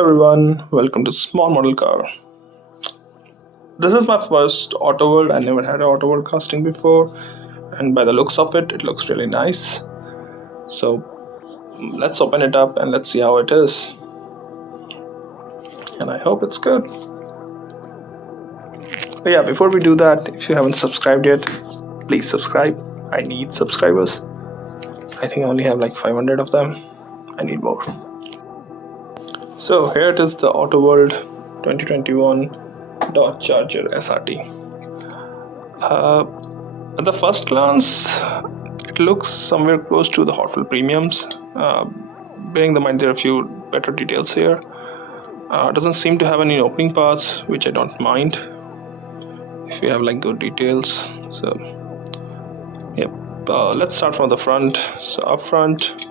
Hello everyone, welcome to Small Model Car. This is my first auto world. I never had an auto world casting before, and by the looks of it, it looks really nice. So let's open it up and let's see how it is. And I hope it's good. But yeah, before we do that, if you haven't subscribed yet, please subscribe. I need subscribers. I think I only have like 500 of them. I need more. So here it is, the Auto World 2021 dodgecharger SRT. At the first glance, it looks somewhere close to the Hot Wheels premiums. Bearing in mind there are a few better details here. Doesn't seem to have any opening parts, which I don't mind if you have like good details. So yep, let's start from the front. So up front,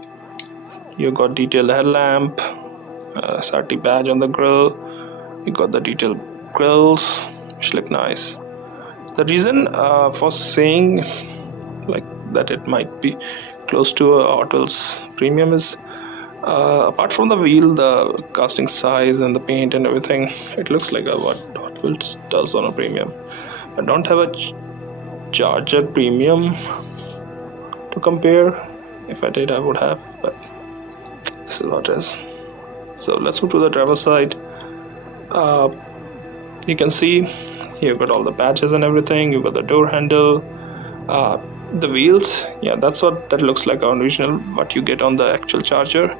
you got detailed headlamp, SRT badge on the grill. You got the detailed grills, which look nice. The reason for saying like that it might be close to a Hot Wheels premium is apart from the wheel, the casting size and the paint and everything, it looks like what Hot Wheels does on a premium. I don't have a Charger premium to compare. If I did, I would have, but this is what it is. So let's move to the driver's side. You can see you've got all the badges and everything. You've got the door handle, the wheels. Yeah, that's what that looks like on original. What you get on the actual Charger.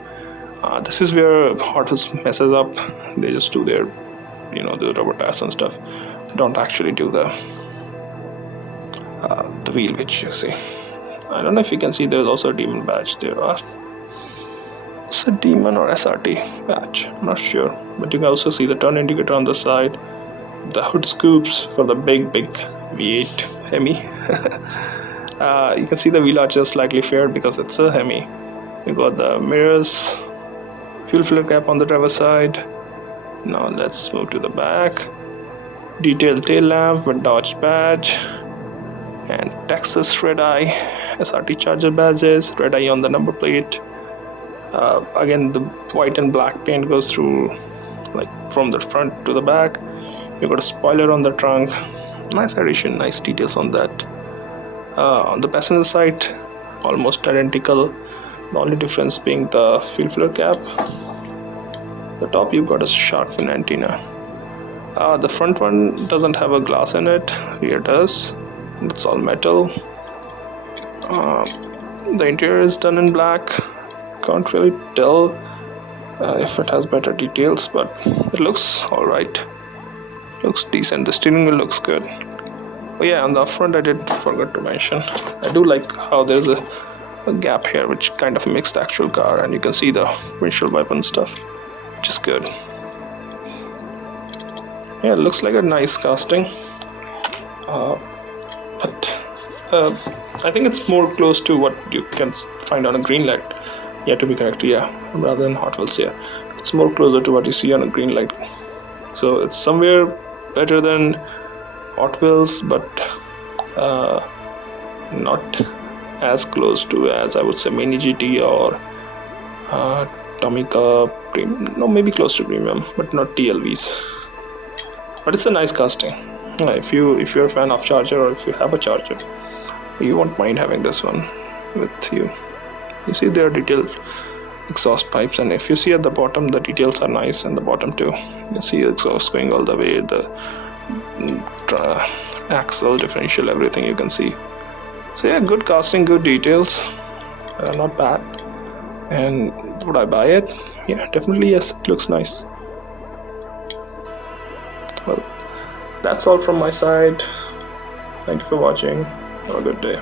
This is where Hot Wheels messes up. They just do their, the rubber tires and stuff. They don't actually do the wheel, which you see. I don't know if you can see. There's also a demon badge there. It's a demon or SRT badge. I'm not sure, but you can also see the turn indicator on the side. The hood scoops for the big V8 Hemi. You can see the wheel arch is slightly faired because it's a Hemi. You got the mirrors, fuel filler cap on the driver's side. Now let's move to the back. Detailed tail lamp with Dodge badge and Texas red eye SRT Charger badges. Red eye on the number plate. Again, the white and black paint goes through like from the front to the back. You got a spoiler on the trunk. Nice addition, nice details on that. On the passenger side, almost identical. The only difference being the fuel filler cap. The top, you've got a shark fin antenna. The front one doesn't have a glass in it. Rear does. It's all metal. The interior is done in black. Can't really tell if it has better details, but it looks alright. Looks decent. The steering wheel looks good. Oh yeah, on the front I did forget to mention, I do like how there's a gap here which kind of makes the actual car, and you can see the windshield wiper and stuff, which is good. Yeah, it looks like a nice casting, but I think it's more close to what you can find on a green light. Yeah, to be correct, yeah, rather than Hot Wheels. Yeah, it's more closer to what you see on a green light. So it's somewhere better than Hot Wheels, but not as close to as I would say Mini GT or Tomica Premium. No, maybe close to premium, but not TLVs. But it's a nice casting. If you're a fan of Charger, or if you have a Charger, you won't mind having this one with you. You see there are detailed exhaust pipes, and if you see at the bottom, the details are nice, and the bottom too. You can see the exhaust going all the way, the axle, differential, everything you can see. So yeah, good casting, good details, not bad. And would I buy it? Yeah, definitely yes, it looks nice. Well, that's all from my side. Thank you for watching. Have a good day.